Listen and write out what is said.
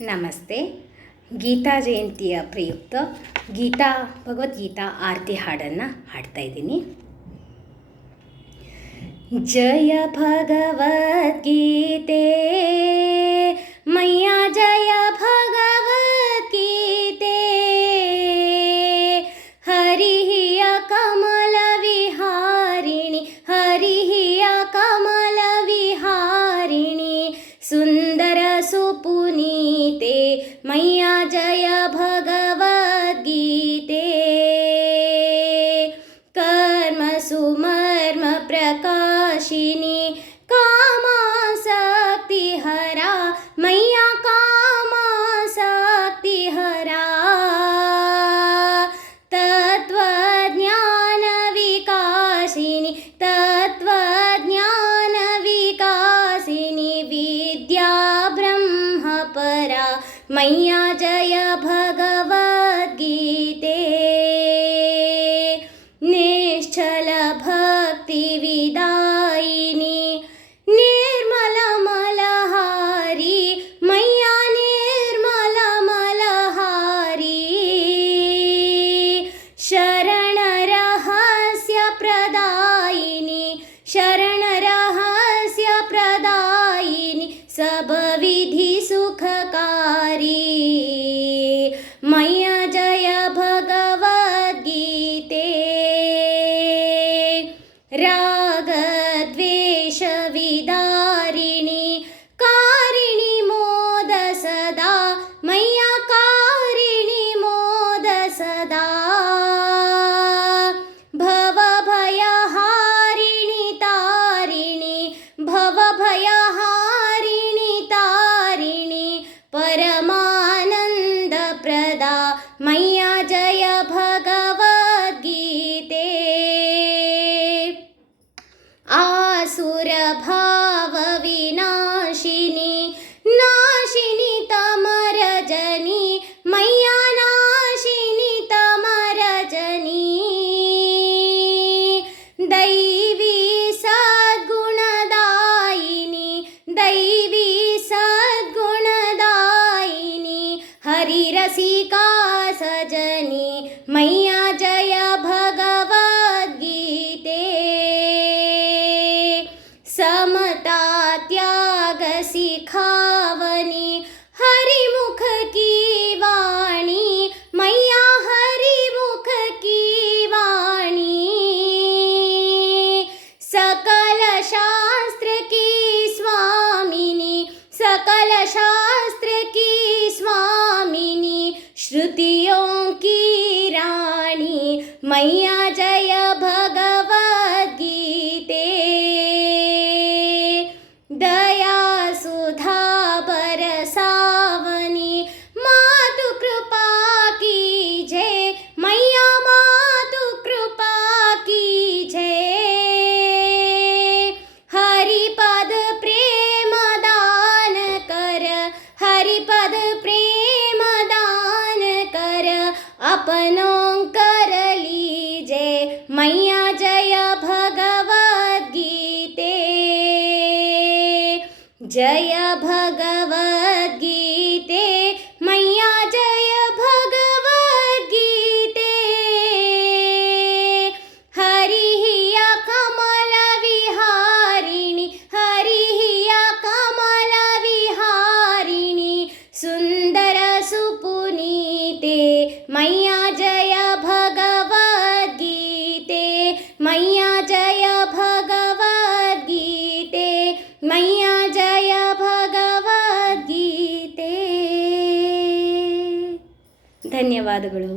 ನಮಸ್ತೆ. ಗೀತಾ ಜಯಂತಿಯ ಪ್ರಯುಕ್ತ ಭಗವದ್ಗೀತಾ ಆರತಿ ಹಾಡನ್ನು ಹಾಡ್ತಾ ಇದ್ದೀನಿ. ಜಯ ಭಗವದ್ಗೀತೆ ಮಯ್ಯ ಜಯ ಭಗವದ್ಗೀತೆ, ಹರಿಹಿಯ ಕಮಲ ವಿಹಾರಿಣಿ ಹರಿಹಿಯ ಕಮಲ ವಿಹಾರಿಣಿ, ಸುಂದರ ಸುಪುನೀತೆ ಮಯ್ಯ ಜಯ ಭಗವದ್ಗೀತೆ. कर्म सुमर्म प्रकाशिनी कामासक्ति हरा मैया कामासक्ति हरा, तत्वज्ञान विकासिनी तत्वज्ञान विकासिनी, विद्या ब्रह्मपरा मैया जय भगवद्गीते. निश्चल भक्ति विदायिनी निर्मल मलहारी मैया निर्मल मलहारी, शरण रहस्य प्रदायिनी शरण रहस्य प्रदायिनी, सब विधि सुखकारी मैया जय भगवद्गीते. राग द्वेष विदारिणी कारिणी मोद सदा मैया कारिणी मोद सदा, भव भयहारिणी तारिणी भव भयहारिणी तारिणी, परमानंद प्रदा मैया जय भगवद्गीते. आसुर भाव विनाशिनी नाशिनी तमरजनी मैया नाशिनी तमरजनी, दैवी सद्गुणदायिनी दैवी सद्गुणदायिनी, हरिरसिका सजनी मैया जय भगवद्गीते. समता त्याग सिखावनी हरिमुख की वाणी मैया हरिमुख की वाणी, सकल शास्त्र की स्वामिनी सकल शास्त्र की स्वामिनी, श्रुतियों की रानी मैया जय भगवद्गीते. दया सुधा बरसावनी मातु कृपा कीजे मैया मातु कृपा कीजे, हरिपद प्रेम दान कर हरिपद प्रेम दान कर, अपनों कर लीजे मैया जय भगवद्गीते. जय भगवद्गीते मैया जय भगवद्गीते, हरिहिय कमल विहारिणि हरिहिय कमल विहारिणि, सुंदर सुपुनीते मैया जय भगवद्गीते मैया जय भगवद्गीते मैया जय भगवद्गीते. ಧನ್ಯವಾದಗಳು.